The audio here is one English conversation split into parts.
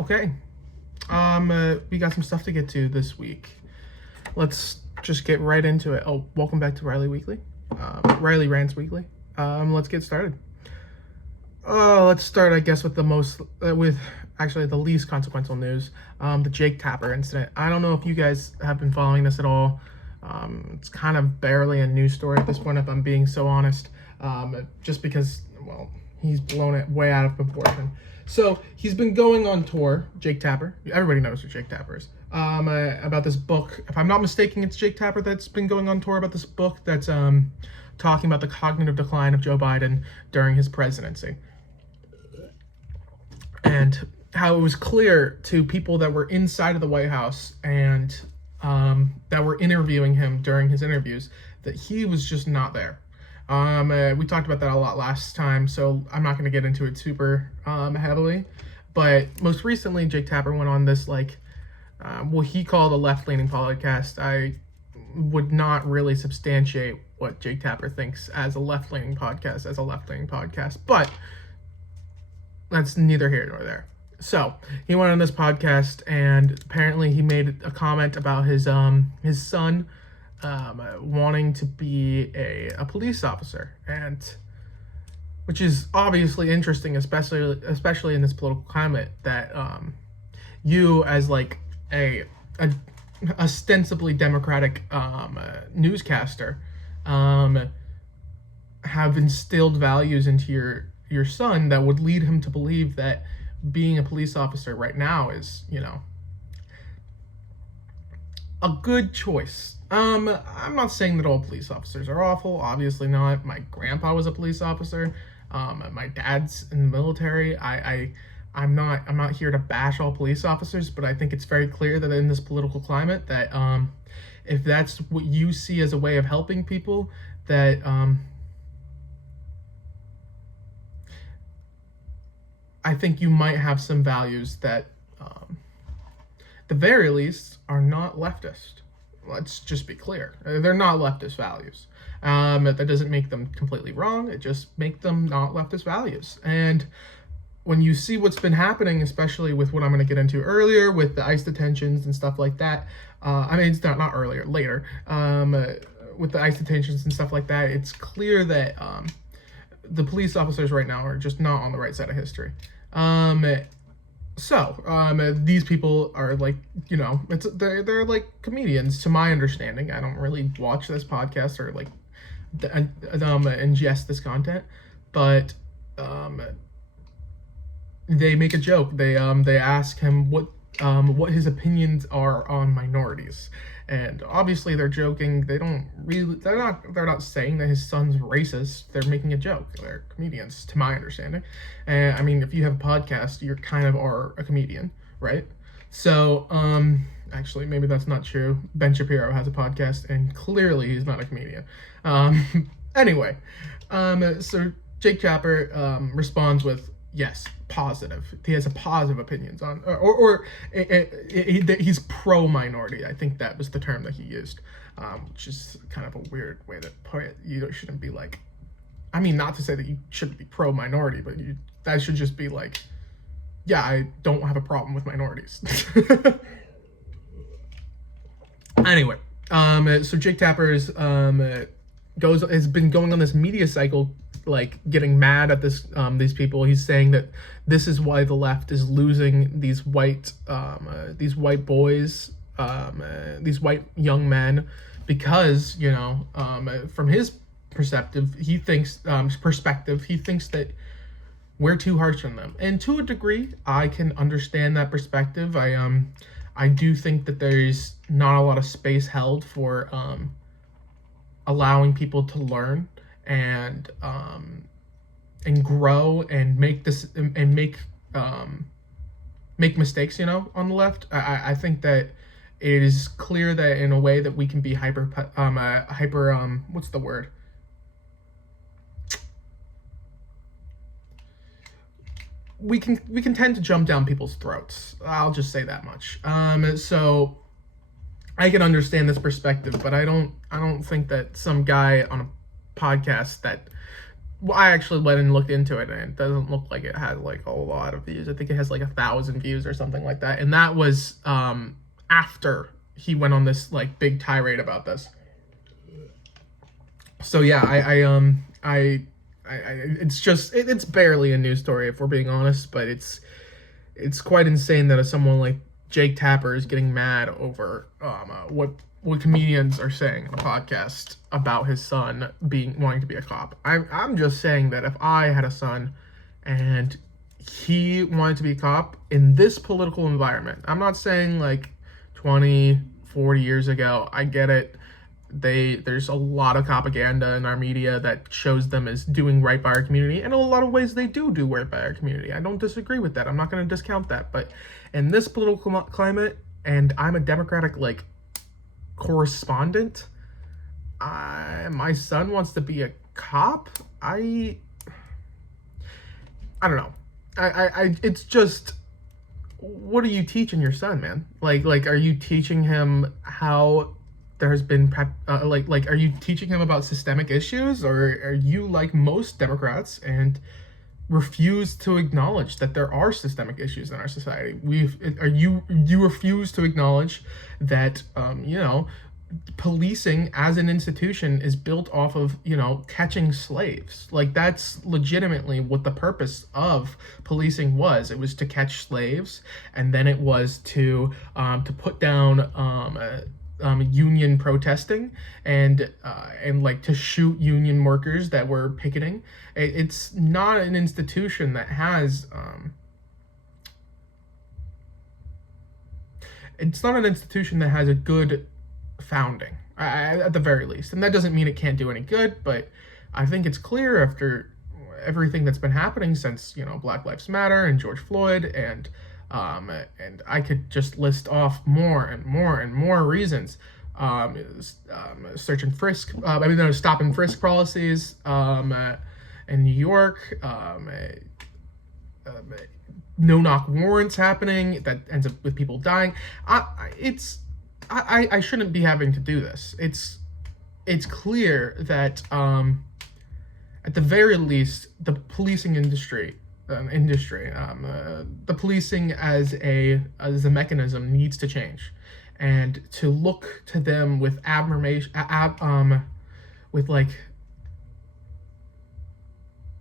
Okay. We got some stuff to get to this week. Let's just get right into it. Oh, welcome back to Riley Weekly. Riley Rants Weekly. Let's get started. Let's start, I guess, with the least consequential news. The Jake Tapper incident. I don't know if you guys have been following this at all. It's kind of barely a news story at this point, if I'm being so honest. Just because, well, he's blown it way out of proportion. So he's been going on tour, Jake Tapper. Everybody knows who Jake Tapper is. About this book. If I'm not mistaken, it's Jake Tapper that's been going on tour about this book that's talking about the cognitive decline of Joe Biden during his presidency. And how it was clear to people that were inside of the White House and that were interviewing him during his interviews that he was just not there. We talked about that a lot last time, so I'm not going to get into it super heavily. But most recently, Jake Tapper went on this, what he called a left-leaning podcast. I would not really substantiate what Jake Tapper thinks as a left-leaning podcast, but that's neither here nor there. So he went on this podcast, and apparently he made a comment about his son wanting to be a police officer, and which is obviously interesting, especially in this political climate, that you as like a ostensibly Democratic newscaster have instilled values into your son that would lead him to believe that being a police officer right now is, a good choice. I'm not saying that all police officers are awful. Obviously not. My grandpa was a police officer. My dad's in the military. I'm not here to bash all police officers, but I think it's very clear that in this political climate that if that's what you see as a way of helping people, that I think you might have some values that the very least are not leftist. Let's just be clear. They're not leftist values. That doesn't make them completely wrong. It just makes them not leftist values. And when you see what's been happening, especially with what I'm going to get into earlier, with the ICE detentions and stuff like that, it's not earlier, later, with the ICE detentions and stuff like that, it's clear that the police officers right now are just not on the right side of history. These people are like, they're like comedians, to my understanding. I don't really watch this podcast or ingest this content, but they make a joke. They ask him what his opinions are on minorities, and obviously they're joking. They're not saying that his son's racist. They're making a joke. They're comedians, to my understanding. And I mean, if you have a podcast, you kind of are a comedian, right? So actually, maybe that's not true. Ben Shapiro has a podcast, and clearly he's not a comedian. Anyway, so Jake Tapper responds with, yes, positive. He has a positive opinions on, he's pro-minority. I think that was the term that he used, which is kind of a weird way to put it. You shouldn't be like, not to say that you shouldn't be pro-minority, but that should just be like, yeah, I don't have a problem with minorities. Anyway, so Jake Tapper has been going on this media cycle, getting mad at these people. He's saying that this is why the left is losing these white boys, these white young men, because from his perspective, he thinks that we're too harsh on them. And to a degree, I can understand that perspective. I do think that there's not a lot of space held for allowing people to learn and grow and make mistakes, on the left. I think that it is clear that in a way that we can be what's the word? We can tend to jump down people's throats. I'll just say that much. So I can understand this perspective, but I don't think that some guy on a podcast that Well, I actually went and looked into it, and it doesn't look like it has like a lot of views. I think it has like 1,000 views or something like that, and that was after he went on this like big tirade about this. So yeah, it's just it's barely a news story if we're being honest, but it's quite insane that someone like Jake Tapper is getting mad over what comedians are saying on a podcast about his son wanting to be a cop. I'm just saying that if I had a son and he wanted to be a cop in this political environment, I'm not saying like 20, 40 years ago. I get it. There's a lot of propaganda in our media that shows them as doing right by our community, and in a lot of ways they do right by our community. I don't disagree with that. I'm not going to discount that, but in this political climate, and I'm a Democratic like correspondent, my son wants to be a cop. I don't know. It's just, what are you teaching your son, man? Like are you teaching him how there's been are you teaching him about systemic issues, or are you like most Democrats and refuse to acknowledge that there are systemic issues in our society? You refuse to acknowledge that policing as an institution is built off of catching slaves. Like, that's legitimately what the purpose of policing was. It was to catch slaves, and then it was to put down union protesting and like to shoot union workers that were picketing. It's not an institution that has a good founding, at the very least. And that doesn't mean it can't do any good, but I think it's clear after everything that's been happening since Black Lives Matter and George Floyd, and I could just list off more and more and more reasons. Search and frisk, stop and frisk policies in New York, no-knock warrants happening that ends up with people dying. I shouldn't be having to do this. It's clear that at the very least, the policing industry, the policing as a mechanism needs to change, and to look to them with admiration, with like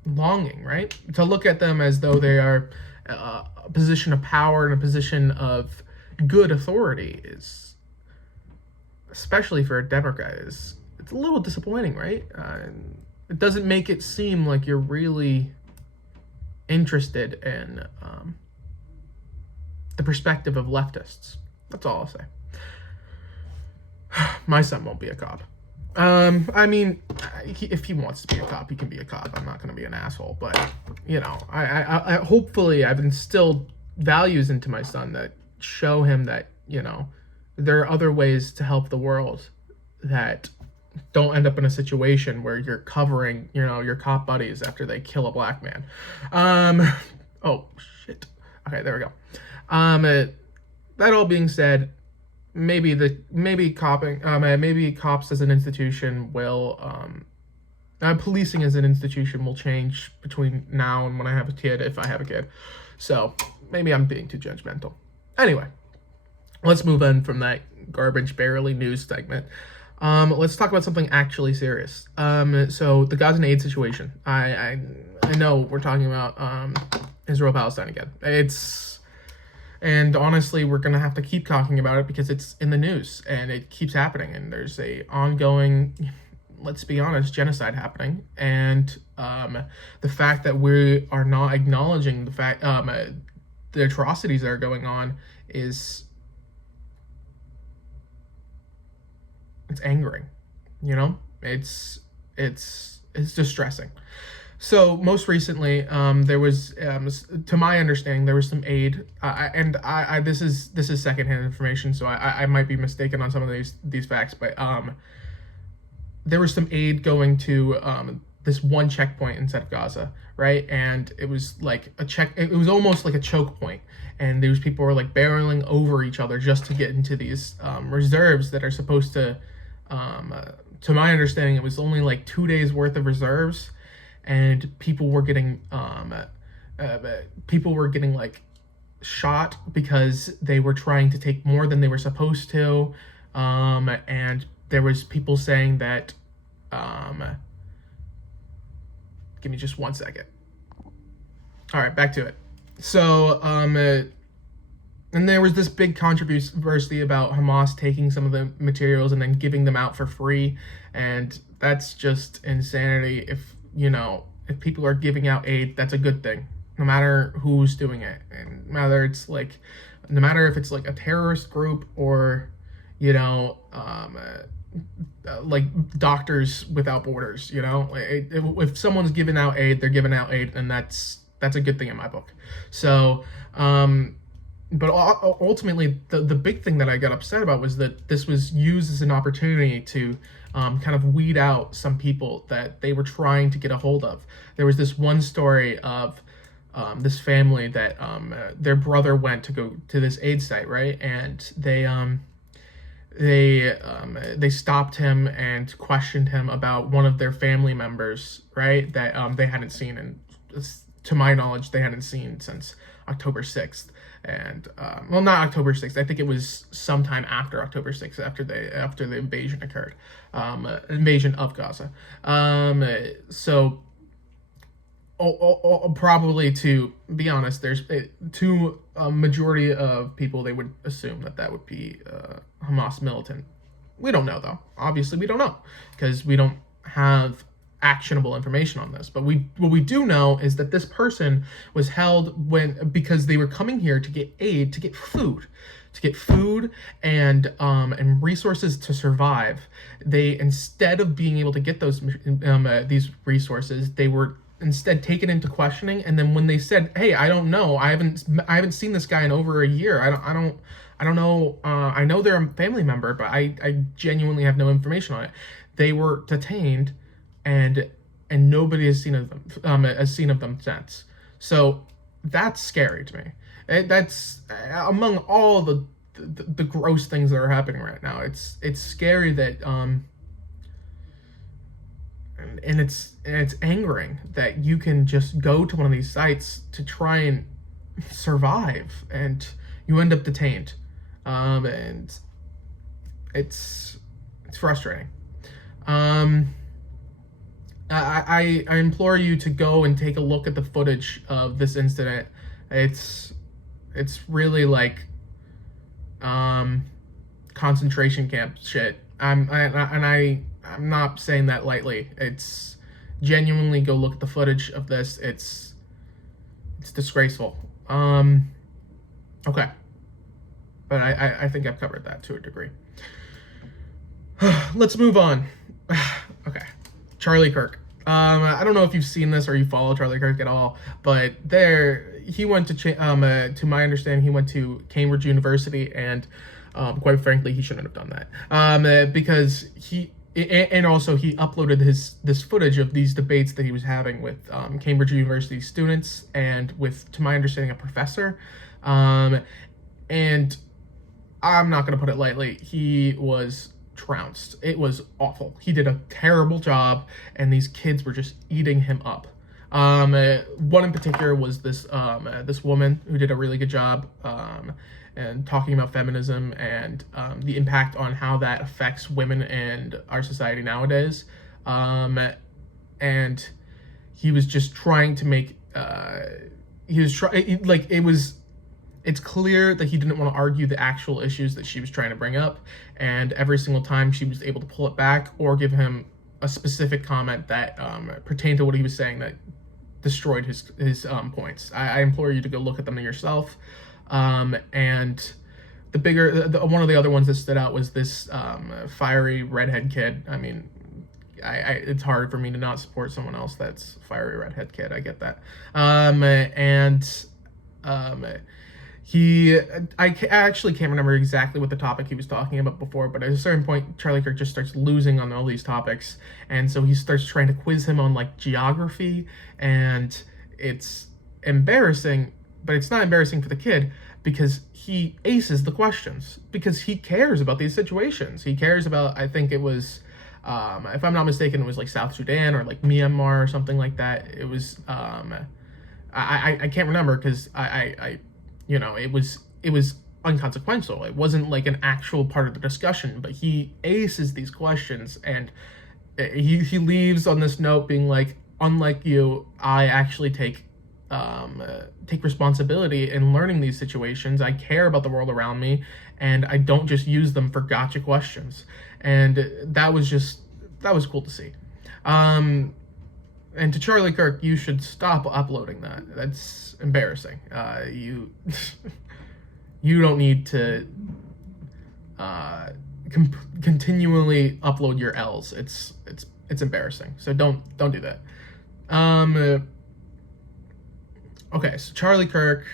longing, right? To look at them as though they are a position of power and a position of good authority is, especially for a Democrat, it's a little disappointing, right? It doesn't make it seem like you're really interested in the perspective of leftists. That's all I'll say. My son won't be a cop. If he wants to be a cop, he can be a cop. I'm not going to be an asshole, but I hopefully I've instilled values into my son that show him that there are other ways to help the world that don't end up in a situation where you're covering your cop buddies after they kill a black man. Oh shit. Okay, there we go. That all being said, maybe cops as an institution will policing as an institution will change between now and when I have a kid, if I have a kid. So maybe I'm being too judgmental. Anyway, let's move on from that garbage barely news segment. Let's talk about something actually serious. So the Gaza and aid situation. I know we're talking about Israel-Palestine again. And honestly, we're gonna have to keep talking about it because it's in the news and it keeps happening, and there's a ongoing, let's be honest, genocide happening. And the fact that we are not acknowledging the fact the atrocities that are going on it's angering. It's distressing. So most recently, there was, to my understanding, there was some aid, and this is secondhand information, so I might be mistaken on some of these facts, but there was some aid going to this one checkpoint inside of Gaza, right? And it was like it was almost like a choke point, and these people were like barreling over each other just to get into these reserves that are supposed to my understanding, it was only like 2 days worth of reserves. and people were getting like shot because they were trying to take more than they were supposed to, and there was people saying that, um, give me just 1 second. All right, back to it. So, and there was this big controversy about Hamas taking some of the materials and then giving them out for free, and that's just insanity. If people are giving out aid, that's a good thing, no matter who's doing it, and no matter if it's like a terrorist group or, you know, like Doctors Without Borders. If someone's giving out aid, they're giving out aid, and that's a good thing in my book. So, but ultimately, the big thing that I got upset about was that this was used as an opportunity to kind of weed out some people that they were trying to get a hold of. There was this one story of this family that their brother went to go to this aid site, right? And they stopped him and questioned him about one of their family members, right? That they hadn't seen, and to my knowledge, they hadn't seen since October 6th. And well, not October 6th. I think it was sometime after October 6th, after the invasion occurred, invasion of Gaza. So probably, to be honest, there's to a majority of people, they would assume that would be Hamas militant. We don't know, though. Obviously, we don't know because we don't have actionable information on this. But what we do know is that this person was held because they were coming here to get aid, to get food, and resources to survive. They, instead of being able to get these resources, they were instead taken into questioning. And then when they said, "Hey, I don't know. I haven't seen this guy in over a year. I don't know. I know they're a family member, but I genuinely have no information on it." They were detained, and nobody has seen of them since. So that's scary to me. That's among all the gross things that are happening right now. It's scary that and it's angering that you can just go to one of these sites to try and survive, and you end up detained, and it's frustrating. I implore you to go and take a look at the footage of this incident. It's really like concentration camp shit. I'm not saying that lightly. It's genuinely, go look at the footage of this. It's disgraceful. Okay. But I think I've covered that to a degree. Let's move on. Okay. Charlie Kirk. I don't know if you've seen this or you follow Charlie Kirk at all, but he went to my understanding, he went to Cambridge University, and quite frankly, he shouldn't have done that, because he uploaded this footage of these debates that he was having with Cambridge University students and with, to my understanding, a professor, and I'm not going to put it lightly, he was trounced. It was awful. He did a terrible job, and these kids were just eating him up. One in particular was this woman who did a really good job and talking about feminism and the impact on how that affects women and our society nowadays. And he was just trying to make it's clear that he didn't want to argue the actual issues that she was trying to bring up, and every single time she was able to pull it back or give him a specific comment that pertained to what he was saying that destroyed his points. I implore you to go look at them yourself. And one of the other ones that stood out was this fiery redhead kid. I mean, it's hard for me to not support someone else that's a fiery redhead kid. I get that. I actually can't remember exactly what the topic he was talking about before, but at a certain point, Charlie Kirk just starts losing on all these topics, and so he starts trying to quiz him on like geography, and it's embarrassing, but it's not embarrassing for the kid because he aces the questions, because he cares about these situations. He cares about, I think it was If I'm not mistaken, it was like South Sudan or like Myanmar or something like that. It was I can't remember because it was inconsequential. It wasn't like an actual part of the discussion, but he aces these questions, and he leaves on this note being like, unlike you, I actually take responsibility in learning these situations. I care about the world around me, and I don't just use them for gotcha questions. And that was cool to see. And to Charlie Kirk, you should stop uploading that. That's embarrassing. You you don't need to continually upload your L's. It's embarrassing. So don't do that. Okay, so Charlie Kirk.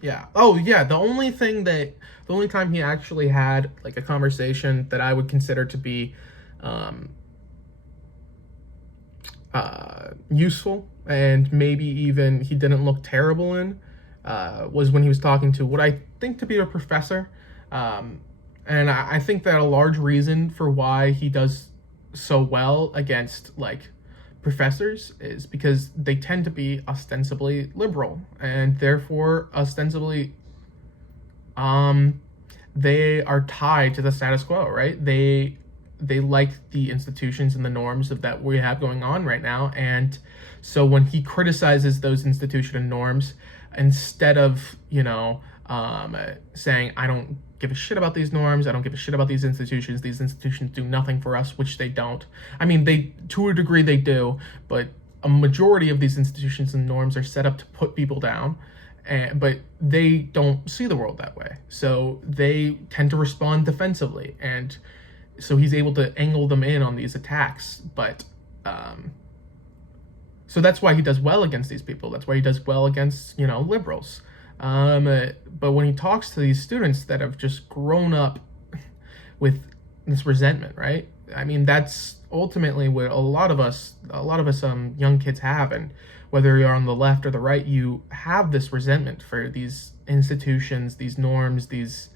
Yeah. Oh, yeah. The only time he actually had like a conversation that I would consider to be useful, and maybe even he didn't look terrible in, was when he was talking to what I think to be a professor. And I think that a large reason for why he does so well against like professors is because they tend to be ostensibly liberal, and therefore ostensibly they are tied to the status quo, right? They like the institutions and the norms of that we have going on right now. And so when he criticizes those institution and norms, instead of saying, I don't give a shit about these norms, I don't give a shit about these institutions do nothing for us, which they don't. I mean, they, to a degree they do, but a majority of these institutions and norms are set up to put people down, but they don't see the world that way, so they tend to respond defensively, and so he's able to angle them in on these attacks. But so that's why he does well against these people. That's why he does well against liberals. But when he talks to these students that have just grown up with this resentment, right? I mean, that's ultimately what a lot of us young kids have. And whether you're on the left or the right, you have this resentment for these institutions, these norms, these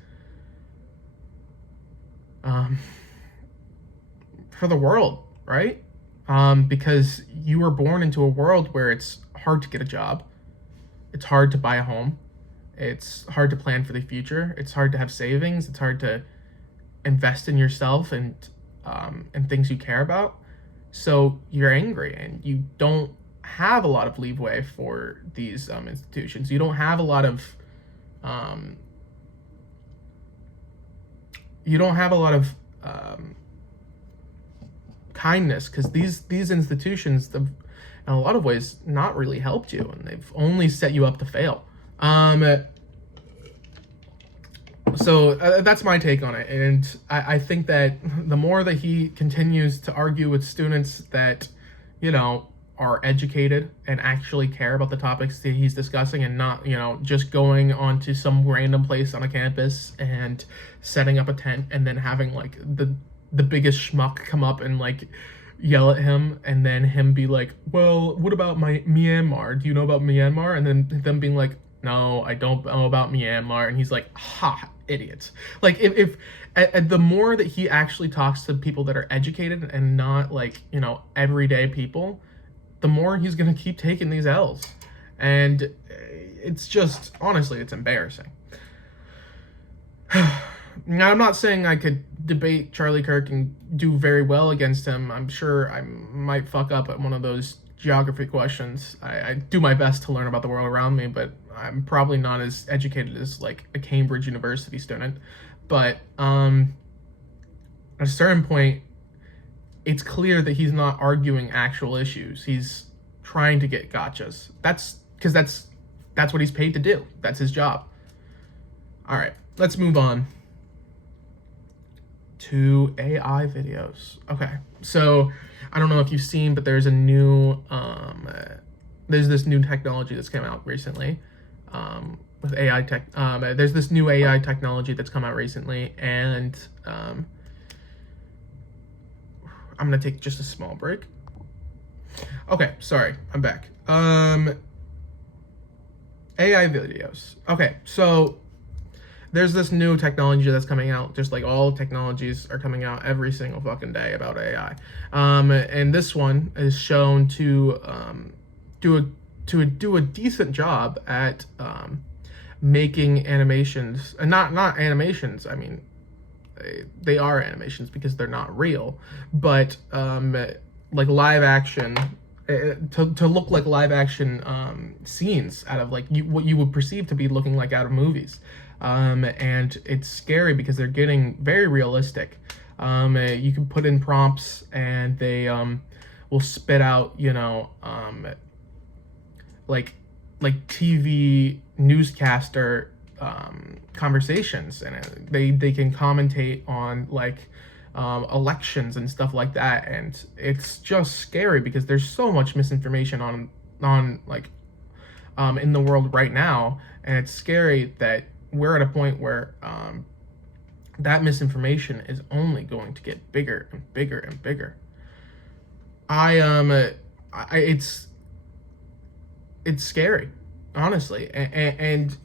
for the world, right? Because you were born into a world where it's hard to get a job, it's hard to buy a home, it's hard to plan for the future, it's hard to have savings, it's hard to invest in yourself and things you care about. So you're angry, and you don't have a lot of leeway for these institutions. You don't have a lot of kindness, because these institutions have, in a lot of ways, not really helped you, and they've only set you up to fail. So that's my take on it, and I think that the more that he continues to argue with students that are educated and actually care about the topics that he's discussing, and not just going onto some random place on a campus and setting up a tent and then having like the biggest schmuck come up and like yell at him, and then him be like, well, what about my Myanmar? Do you know about Myanmar? And then them being like, no, I don't know about Myanmar. And he's like, ha, idiots. Like, if the more that he actually talks to people that are educated and not like everyday people, the more he's gonna keep taking these L's. And it's just, honestly, it's embarrassing. Now, I'm not saying I could debate Charlie Kirk and do very well against him. I'm sure I might fuck up at one of those geography questions. I do my best to learn about the world around me, but I'm probably not as educated as like a Cambridge University student. But at a certain point, it's clear that he's not arguing actual issues. He's trying to get gotchas. That's because that's what he's paid to do. That's his job. All right, let's move on to AI videos. Okay, so I don't know if you've seen, but there's a new there's this new technology that's come out recently with AI tech. There's this new AI technology that's come out recently, and I'm gonna take just a small break. Okay, sorry, I'm back. AI videos. Okay, so there's this new technology that's coming out, just like all technologies are coming out every single fucking day about AI. And this one is shown to do a do a decent job at making animations, and not animations. I mean, they are animations because they're not real, but like live action. To look like live action scenes out of like what you would perceive to be looking like out of movies, and it's scary because they're getting very realistic. You can put in prompts and they will spit out, like TV newscaster conversations, and they can commentate on like elections and stuff like that, and it's just scary because there's so much misinformation on like in the world right now, and it's scary that we're at a point where that misinformation is only going to get bigger and bigger and bigger. It's scary, honestly, and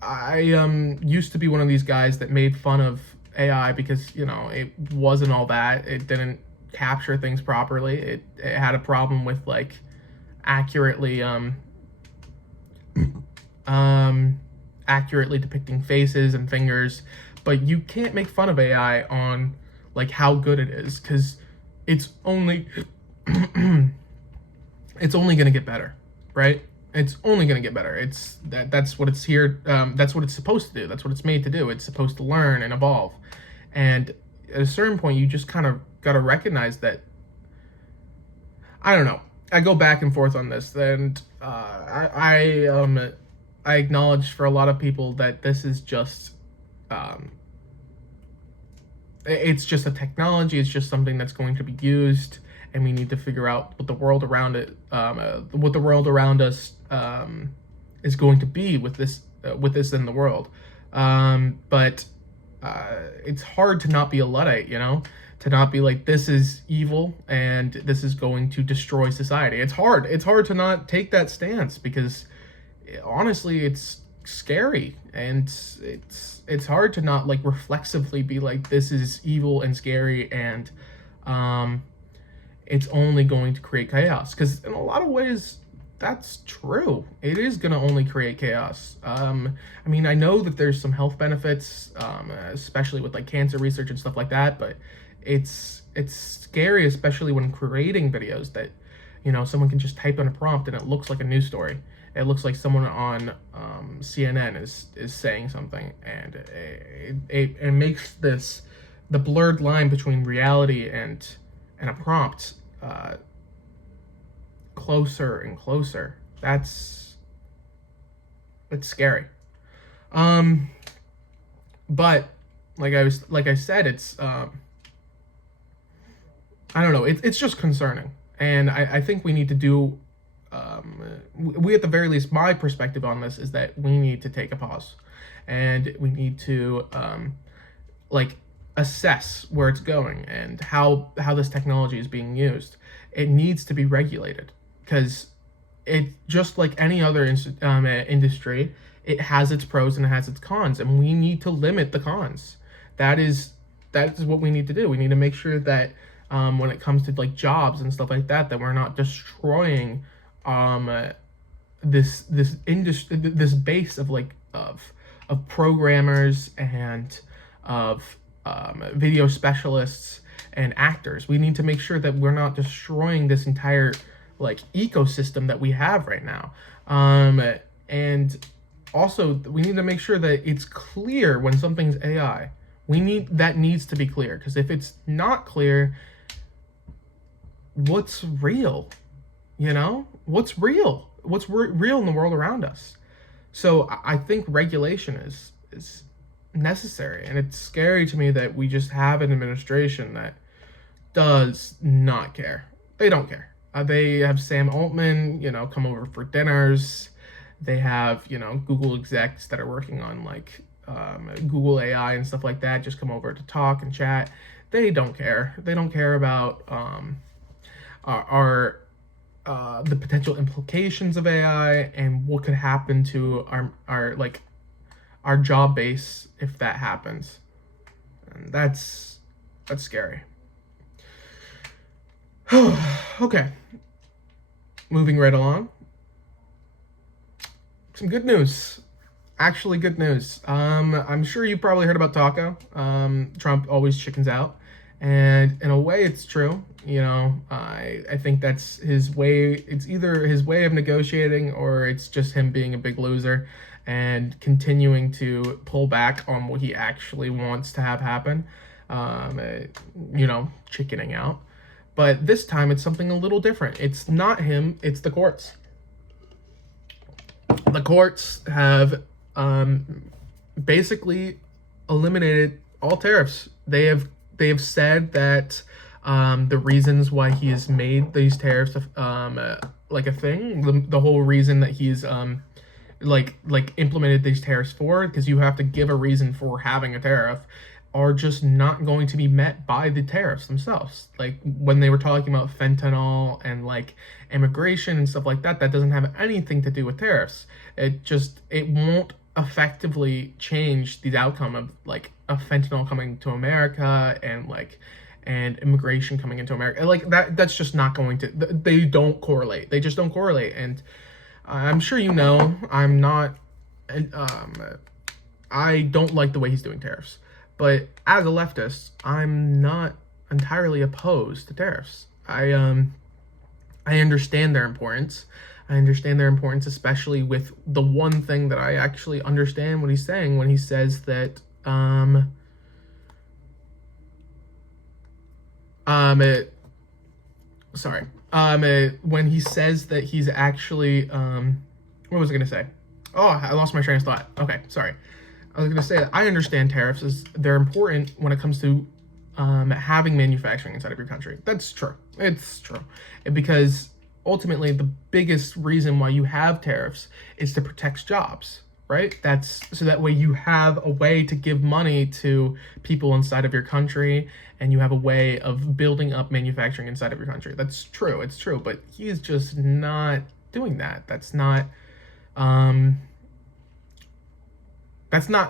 I used to be one of these guys that made fun of AI because it wasn't all that. It didn't capture things properly. It had a problem with like accurately accurately depicting faces and fingers, but you can't make fun of AI on like how good it is, because it's only it's only gonna get better, right? It's only gonna get better. That's what it's here. That's what it's supposed to do. That's what it's made to do. It's supposed to learn and evolve. And at a certain point, you just kind of got to recognize that. I don't know. I go back and forth on this, and I acknowledge for a lot of people that this is just it's just a technology. It's just something that's going to be used, and we need to figure out what the world around it, what the world around us is going to be with this in the world. But it's hard to not be a Luddite, to not be like, this is evil and this is going to destroy society. It's hard. It's hard to not take that stance because honestly, it's scary, and it's hard to not like reflexively be like, this is evil and scary, and it's only going to create chaos, because in a lot of ways that's true. It is going to only create chaos. I mean, I know that there's some health benefits, especially with like cancer research and stuff like that, but it's scary, especially when creating videos that someone can just type in a prompt and it looks like a news story. It looks like someone on CNN is saying something, and it makes the blurred line between reality and a prompt closer and closer. It's scary. But like I said, it's I don't know. It's just concerning, and I think we need to do. We at the very least, my perspective on this is that we need to take a pause, and we need to like assess where it's going and how this technology is being used. It needs to be regulated, because it, just like any other industry, it has its pros and it has its cons, and we need to limit the cons. That is what we need to do. We need to make sure that when it comes to like jobs and stuff like that, that we're not destroying this industry, this base of like of programmers and of video specialists and actors. We need to make sure that we're not destroying this entire like ecosystem that we have right now. And also we need to make sure that it's clear when something's AI. That needs to be clear, because if it's not clear, what's real? What's real? What's real in the world around us? So I think regulation is necessary, and it's scary to me that we just have an administration that does not care. They don't care. They have Sam Altman, come over for dinners. They have, Google execs that are working on like Google AI and stuff like that, just come over to talk and chat. They don't care. They don't care about the potential implications of AI and what could happen to our job base if that happens. And that's scary. Okay. Moving right along. Some good news. Actually, good news. I'm sure you probably heard about Taco. Trump always chickens out, and in a way, it's true. You know, I think that's his way. It's either his way of negotiating, or it's just him being a big loser and continuing to pull back on what he actually wants to have happen. You know, chickening out. But this time, it's something a little different. It's not him. It's the courts. The courts have basically eliminated all tariffs. They have said that the reasons why he has made these tariffs like a thing, the whole reason that he's like implemented these tariffs for, because you have to give a reason for having a tariff, are just not going to be met by the tariffs themselves. Like when they were talking about fentanyl and like immigration and stuff like that, that doesn't have anything to do with tariffs. It won't effectively change the outcome of like a fentanyl coming to America and immigration coming into America. Like that's just not going to, they don't correlate. They just don't correlate. And I'm sure you know, I don't like the way he's doing tariffs. But as a leftist, I'm not entirely opposed to tariffs. I understand their importance. I understand their importance, especially with the one thing that I actually understand what he's saying when he says that when he says that he's actually what was I gonna say? Oh, I lost my train of thought. Okay, sorry. I was going to say that I understand tariffs as they're important when it comes to having manufacturing inside of your country. That's true. It's true. Because ultimately, the biggest reason why you have tariffs is to protect jobs, right? That's so that way you have a way to give money to people inside of your country, and you have a way of building up manufacturing inside of your country. That's true. It's true. But he's just not doing that.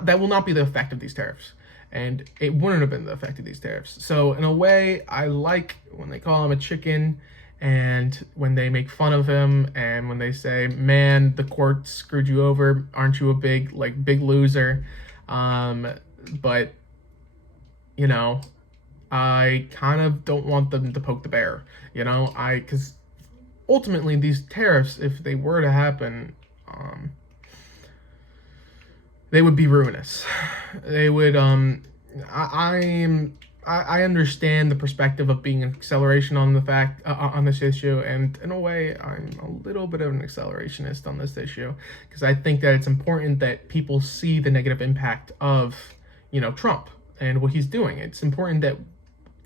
That will not be the effect of these tariffs, and it wouldn't have been the effect of these tariffs. So in a way, I like when they call him a chicken, and when they make fun of him, and when they say, "Man, the court screwed you over. Aren't you a big loser?" But you know, I kind of don't want them to poke the bear. You know, because ultimately these tariffs, if they were to happen, they would be ruinous. They would I understand the perspective of being an acceleration on on this issue, and in a way I'm a little bit of an accelerationist on this issue, because I think that it's important that people see the negative impact of, you know, Trump and what he's doing. It's important that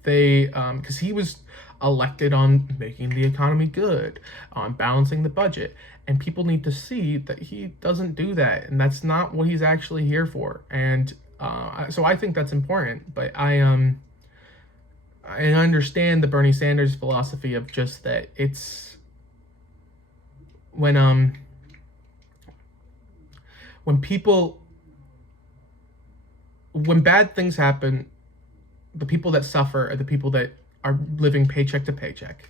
they because he was elected on making the economy good, on balancing the budget, and people need to see that he doesn't do that, and that's not what he's actually here for. And so I think that's important. But I understand the Bernie Sanders philosophy of just that it's when bad things happen, the people that suffer are the people that are living paycheck to paycheck,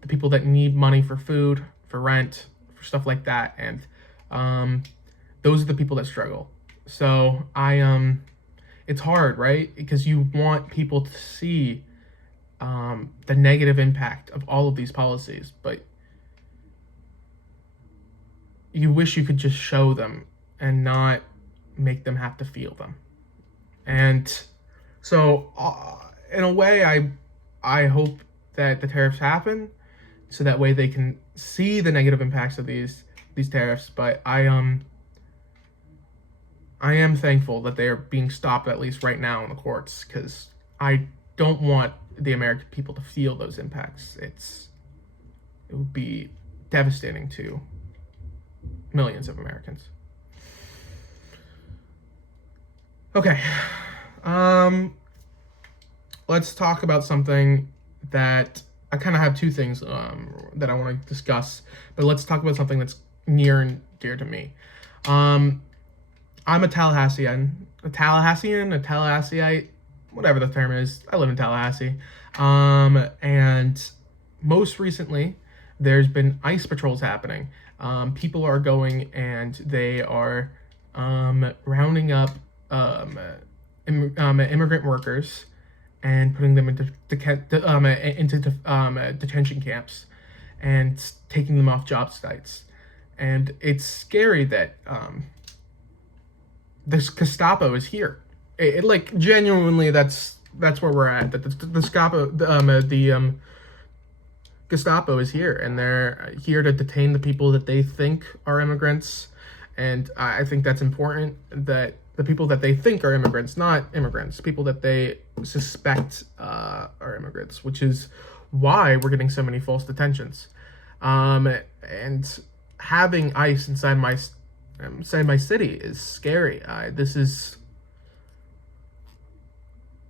the people that need money for food, for rent, for stuff like that, and those are the people that struggle. So it's hard, right? Because you want people to see the negative impact of all of these policies, but you wish you could just show them and not make them have to feel them. And so in a way, I hope that the tariffs happen, so that way they can see the negative impacts of these tariffs. But I am thankful that they are being stopped, at least right now, in the courts, because I don't want the American people to feel those impacts. It would be devastating to millions of Americans. Okay. Let's talk about something that I kind of have two things that I want to discuss, but let's talk about something that's near and dear to me. I'm a Tallahasseite, whatever the term is. I live in Tallahassee. And most recently, there's been ICE patrols happening. People are going and they are rounding up immigrant workers and putting them into detention camps and taking them off job sites. And it's scary that this Gestapo is here. Like genuinely, that's where we're at. That the Gestapo is here, and they're here to detain the people that they think are immigrants. And I think that's important, that the people that they think are immigrants, not immigrants, people that they suspect are immigrants, which is why we're getting so many false detentions. And having ICE inside my city is scary.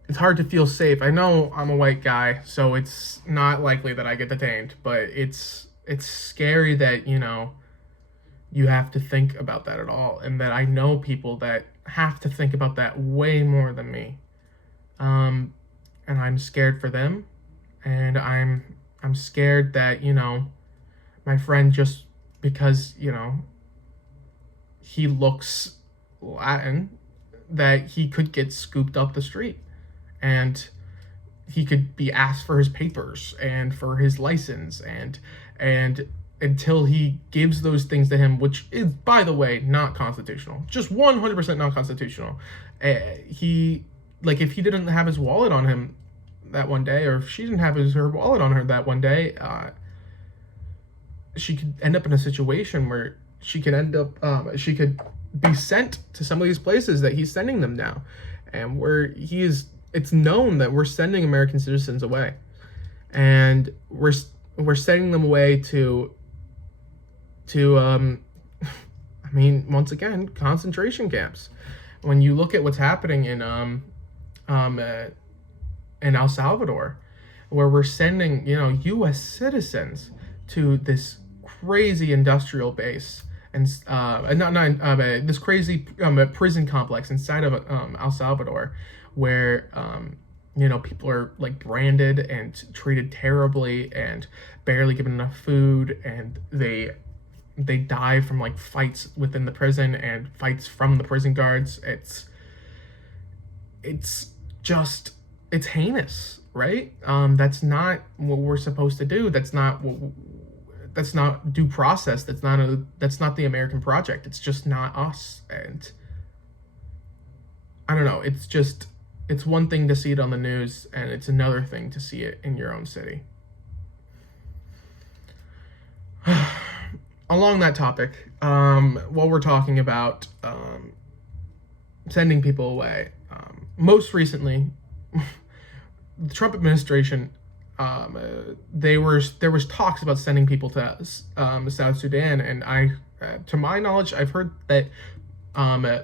It's hard to feel safe. I know I'm a white guy, so it's not likely that I get detained, but it's scary that, you have to think about that at all, and that I know people that have to think about that way more than me. And I'm scared for them, and I'm scared that, my friend, just because, he looks Latin, that he could get scooped up the street, and he could be asked for his papers and for his license, and until he gives those things to him, which is, by the way, not constitutional, just 100% not constitutional. If he didn't have his wallet on him that one day, or if she didn't have her wallet on her that one day, she could end up in a situation where she could be sent to some of these places that he's sending them now, and where it's known that we're sending American citizens away, and we're sending them away to once again, concentration camps. When you look at what's happening in El Salvador, where we're sending U.S. citizens to this crazy industrial base, and this crazy prison complex inside of El Salvador, where people are like branded and treated terribly and barely given enough food, and they die from like fights within the prison and fights from the prison guards. It's heinous, right? That's not what we're supposed to do. That's not due process. That's not the American project. It's just not us. And I don't know. It's one thing to see it on the news, and it's another thing to see it in your own city. Along that topic, while we're talking about sending people away, most recently, the Trump administration, there was talks about sending people to South Sudan, and to my knowledge, I've heard that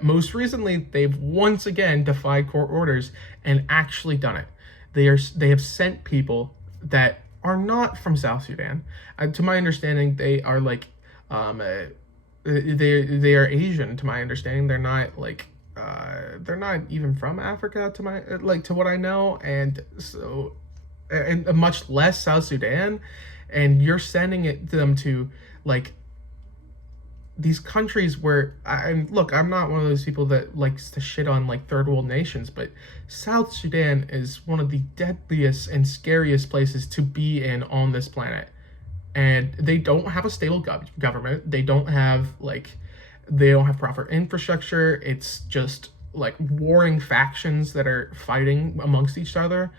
most recently they've once again defied court orders and actually done it. They have sent people that are not from South Sudan. To my understanding, they are like they are Asian. To my understanding, they're not even from Africa. To what I know, and so, and much less South Sudan, and you're sending them to like these countries where I'm not one of those people that likes to shit on like third world nations, but South Sudan is one of the deadliest and scariest places to be in on this planet. And they don't have a stable government. They don't have proper infrastructure. It's just like warring factions that are fighting amongst each other.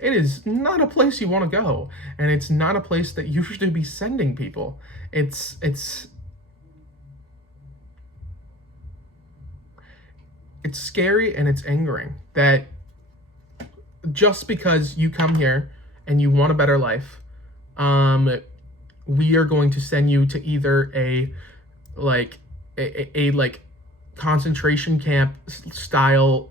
It is not a place you want to go, and it's not a place that you should be sending people. It's scary, and it's angering that just because you come here and you want a better life, we are going to send you to either a concentration camp style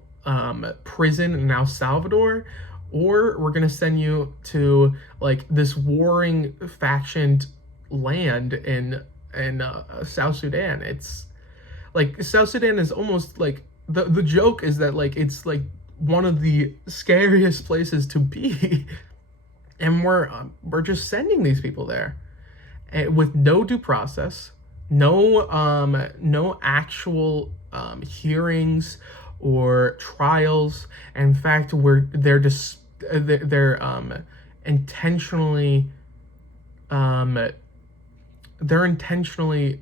prison in El Salvador, or we're going to send you to like this warring factioned land in South Sudan. It's Like South Sudan is almost like the joke is that like it's like one of the scariest places to be, and we're just sending these people there with no due process, no actual hearings or trials. In fact, they're intentionally um, they're intentionally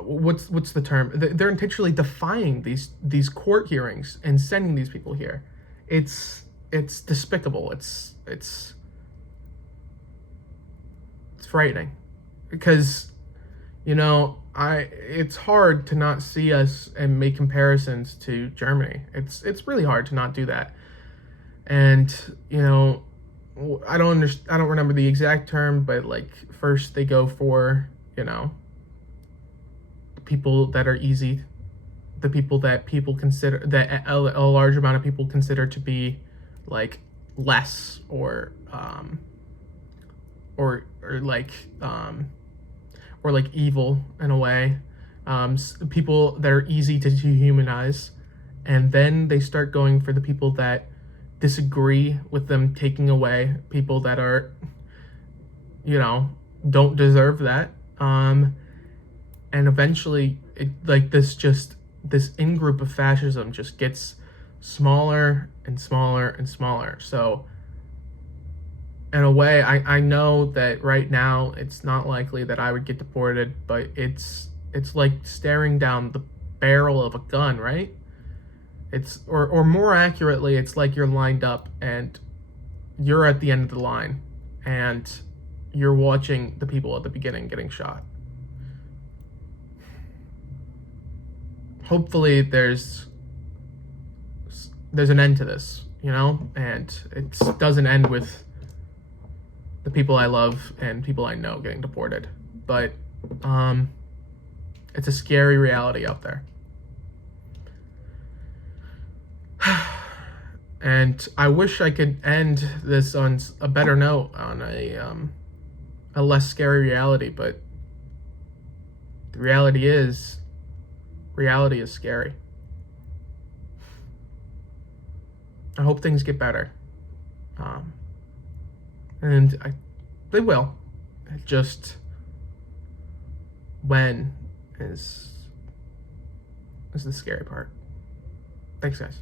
what's the term? They're intentionally defying these court hearings and sending these people here. It's despicable. It's frightening because it's hard to not see us and make comparisons to Germany. It's really hard to not do that. And I don't remember the exact term, but like first they go for people that are easy, the people that people consider that a large amount of people consider to be like less or like evil in a way, people that are easy to dehumanize, and then they start going for the people that disagree with them taking away, people that are don't deserve that, and eventually this in-group of fascism just gets smaller and smaller and smaller. So in a way, I know that right now it's not likely that I would get deported, but it's like staring down the barrel of a gun, right? It's or more accurately, it's like you're lined up and you're at the end of the line and you're watching the people at the beginning getting shot. Hopefully there's an end to this, and it doesn't end with the people I love and people I know getting deported. But it's a scary reality out there. And I wish I could end this on a better note, on a less scary reality, but the reality is scary. I hope things get better. And they will. Just when is the scary part. Thanks, guys.